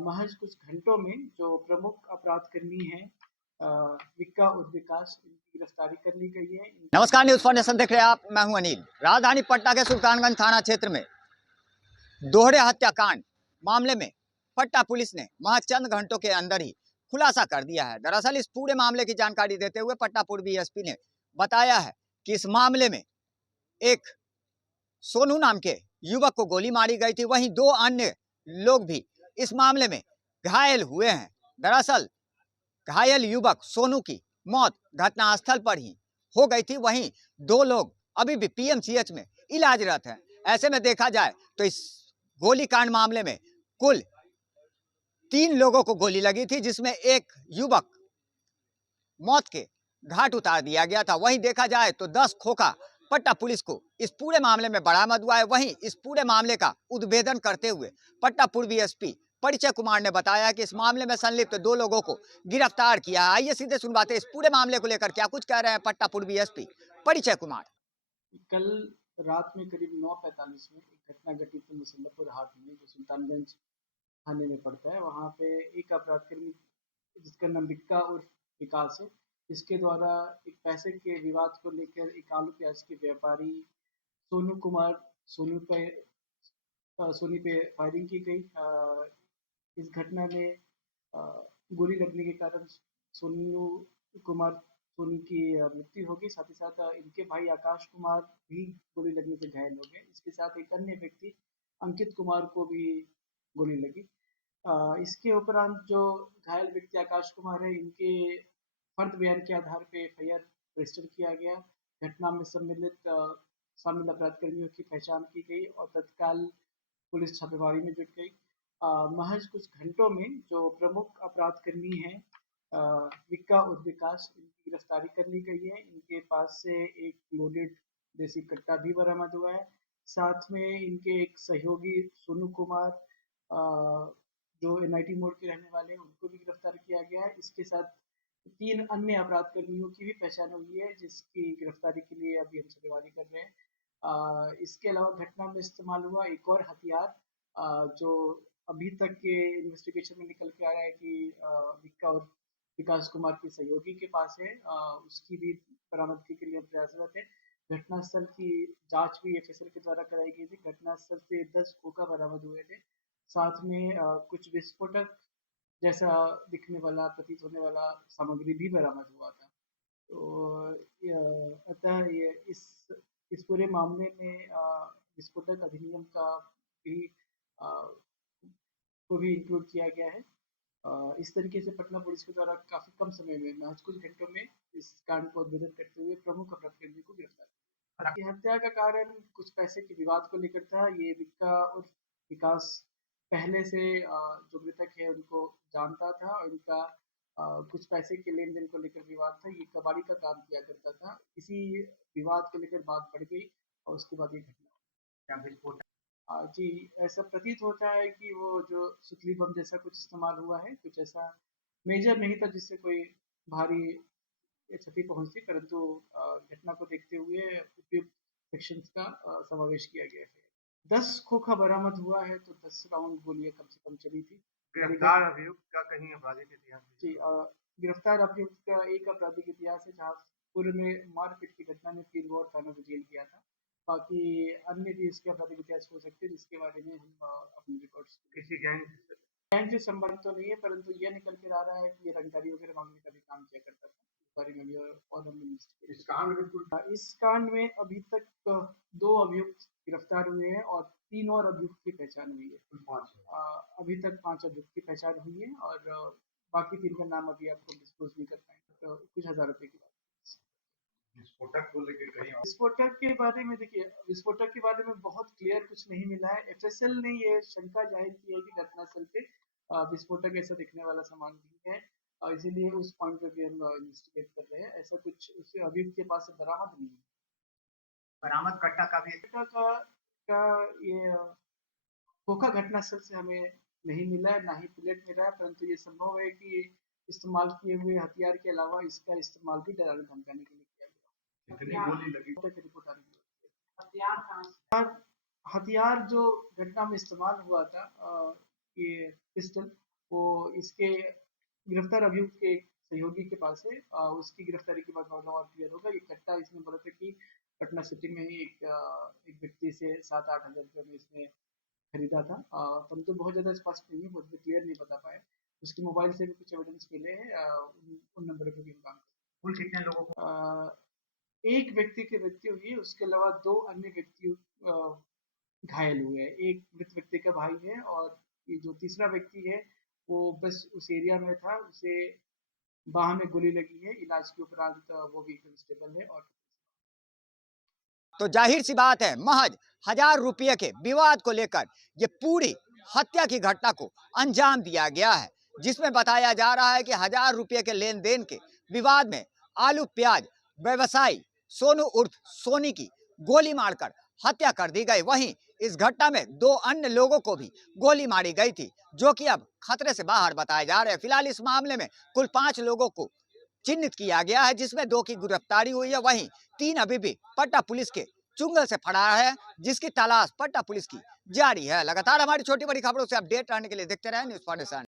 महज कुछ घंटों में जो प्रमुख अपराधकर्मी हैं विक्का और विकास, इनकी गिरफ्तारी कर ली गई है। नमस्कार, न्यूज़ फॉर नेशन देख रहे हैं आप। मैं हूं अनिल। राजधानी पटना के सुल्तानगंज थाना क्षेत्र में दोहरे हत्याकांड मामले में पटना पुलिस ने महज चंद घंटों के अंदर ही खुलासा कर दिया है। दरअसल इस पूरे मामले की जानकारी देते हुए पटना पूर्व एसपी ने बताया है कि इस मामले में एक सोनू नाम के युवक को गोली मारी गई थी, वहीं दो अन्य लोग भी इस मामले में घायल हुए हैं। दरअसल घायल युवक सोनू की मौत घटनास्थल पर ही हो गई थी, वहीं दो लोग अभी भी पीएमसीएच में इलाजरत हैं। ऐसे में देखा जाए तो इस गोलीकांड मामले में कुल 3 लोगों को गोली लगी थी, जिसमें एक युवक मौत के घाट उतार दिया गया था। वहीं देखा जाए तो 10 खोखा पटना पुलिस को इस पूरे मामले में बरामद हुआ है। वहीं इस पूरे मामले का उद्भेदन करते हुए पटना पूर्वी एसपी परिचय कुमार ने बताया कि इस मामले में संलिप्त 2 लोगों को गिरफ्तार किया है। आइए सीधे सुनवाते इस पूरे मामले को लेकर क्या कुछ कह रहे हैं पटना पूर्वी एसपी परिचय कुमार। कल रात में करीब 9:45 में एक घटना घटी थी मुसल्लपुर हाट में, जो सुल्तानगंज थाने में पड़ता है। वहाँ पे एक अपराधकर्मी जिसका नाम विक्का उर्फ विकास है, इसके द्वारा एक पैसे के विवाद को लेकर एक आलू प्याज के व्यापारी सोनू कुमार सोनी पे फायरिंग की गई। इस घटना में गोली लगने के कारण सोनू कुमार सोनी की मृत्यु हो गई। साथ ही साथ इनके भाई आकाश कुमार भी गोली लगने से घायल हो गए। इसके साथ एक अन्य व्यक्ति अंकित कुमार को भी गोली लगी। इसके उपरांत जो घायल व्यक्ति आकाश कुमार है, इनके फर्द बयान के आधार पर एफआईआर रजिस्टर किया गया। घटना में सम्मिलित शामिल अपराधकर्मियों की पहचान की गई और तत्काल पुलिस छापेमारी में जुट गई। महज कुछ घंटों में जो प्रमुख अपराधकर्मी हैं विक्का और विकास, इनकी गिरफ्तारी कर ली गई है। इनके पास से एक लोडेड देसी कट्टा भी बरामद हुआ है। साथ में इनके एक सहयोगी सोनू कुमार जो एनआईटी मोड़ के रहने वाले हैं, उनको भी गिरफ्तार किया गया है। इसके साथ 3 अन्य अपराधकर्मियों की भी पहचान हुई है, जिसकी गिरफ्तारी के लिए अभी हम छापेमारी कर रहे हैं। इसके अलावा घटना में इस्तेमाल हुआ एक और हथियार जो अभी तक के इन्वेस्टिगेशन में निकल के आ रहा है कि विक्का और विकास कुमार के सहयोगी के पास है, उसकी भी बरामदगी के लिए हम प्रयासरत है। घटनास्थल की जांच भी एफएसएल के द्वारा कराई गई थी। घटनास्थल से 10 खोखा बरामद हुए थे। साथ में कुछ विस्फोटक जैसा दिखने वाला, प्रतीत होने वाला सामग्री भी बरामद हुआ था। तो अतः ये इस पूरे मामले में विस्फोटक अधिनियम का भी को भी इंक्लूड किया गया है। इस तरीके से पटना पुलिस के द्वारा काफी कम समय में, महज कुछ घंटों में, इस कांड को उद्भेदन करते हुए प्रमुख अपराधकर्मी को गिरफ्तार किया। ये हत्या का कारण कुछ पैसे के विवाद को लेकर था। ये विक्का और विकास पहले से जो मृतक है उनको जानता था और इनका कुछ पैसे के लेन देन को लेकर विवाद था। ये कबाड़ी का काम किया करता था। इसी विवाद को लेकर बात बढ़ गई और उसके बाद ये घटना जी, ऐसा प्रतीत होता है कि वो जो सुतली बम जैसा कुछ इस्तेमाल हुआ है, कुछ ऐसा मेजर नहीं था जिससे कोई भारी क्षति पहुंचती, परंतु घटना को देखते हुए उपयुक्त सेक्शंस का समावेश किया गया है। 10 खोखा बरामद हुआ है, तो 10 राउंड गोलियां कम से कम चली थी। गिरफ्तार अभियुक्त का कहीं आपराधिक इतिहास? जी, गिरफ्तार अभियुक्त का एक आपराधिक इतिहास है, जहाँ पूर्व में मारपीट की घटना में 3 और थानों को जेल किया था। बाकी अन्य भी इसके आपराधिक इतिहास हो सकते हैं, जिसके बारे में हम अपने रिकॉर्ड्स किसी गैंग से संबंध तो नहीं है, परंतु यह निकल के आ रहा है कि ये रंगदारी वगैरह मांगने का भी काम किया करता था। इस बारे में भी और हम इस कांड में अभी तक 2 अभियुक्त गिरफ्तार हुए हैं और 3 और अभियुक्त की पहचान हुई है। अभी तक 5 अभियुक्त की पहचान हुई है और बाकी 3 का नाम अभी आपको डिस्क्लोज नहीं कर पाएंगे। तो कुछ हजार रुपए की बात। विस्फोटक को लेकर कहीं विस्फोटक के बारे में देखिए, विस्फोटक के बारे में बहुत क्लियर कुछ नहीं मिला है। एफएसएल ने ये शंका जाहिर की है कि घटनास्थल पे विस्फोटक ऐसा दिखने वाला सामान भी है, और इसीलिए उस पॉइंट पे भी हम इन्वेस्टिगेट कर रहे हैं। ऐसा कुछ उससे अभियुक्त के पास से बरामद नहीं है। बरामद कट्टा का भी कट्टा का ये खोखा घटनास्थल से हमें नहीं मिला है, ना ही बुलेट मिला है, परंतु ये संभव है कि इस्तेमाल किए हुए हथियार के अलावा इसका इस्तेमाल भी डराने धमकाने के लिए किया गया। कितनी गोली लगी? रिपोर्ट आ रही है। हथियार जो घटना में इस्तेमाल हुआ था, ये पिस्टल वो इसके गिरफ्तार अभियुक्त के एक सहयोगी के पास है। उसकी गिरफ्तारी के बाद मामला और क्लियर होगा। ये कट्टा इसने बोला था कि पटना सिटी में ही एक व्यक्ति से 7-8 हज़ार रुपये में इसने खरीदा था, परंतु बहुत ज़्यादा स्पष्ट नहीं है, बहुत क्लियर नहीं बता पाए। उसके मोबाइल से भी कुछ एविडेंस मिले हैं, उन नंबरों पे भी हम काम कर रहे कुल कितने लोगों को? एक व्यक्ति की मृत्यु हुई है, उसके अलावा 2 अन्य व्यक्ति घायल हुए हैं। एक मृत व्यक्ति का भाई है और ये जो तीसरा व्यक्ति है वो बस उस एरिया में था, उसे बाह में गोली लगी है। इलाज के उपरांत वो भी एकदम स्टेबल है। और तो जाहिर सी बात है, महज 1000 रुपये के विवाद को लेकर ये पूरी हत्या की घटना को अंजाम दिया गया है, जिसमें बताया जा रहा है कि 1000 रुपये के लेन देन के विवाद में आलू प्याज व्यवसायी सोनू उर्फ सोनी की गोली मारकर हत्या कर दी गई। वहीं इस घटना में 2 अन्य लोगों को भी गोली मारी गई थी, जो कि अब खतरे से बाहर बताए जा रहे हैं। फिलहाल इस मामले में कुल 5 लोगों को चिन्हित किया गया है, जिसमें 2 की गिरफ्तारी हुई है। वहीं 3 अभी भी पटना पुलिस के चुंगल से फरार है, जिसकी तलाश पटना पुलिस की जारी है। लगातार हमारी छोटी बड़ी खबरों से अपडेट रहने के लिए देखते रहें न्यूज़ फॉर नेशन।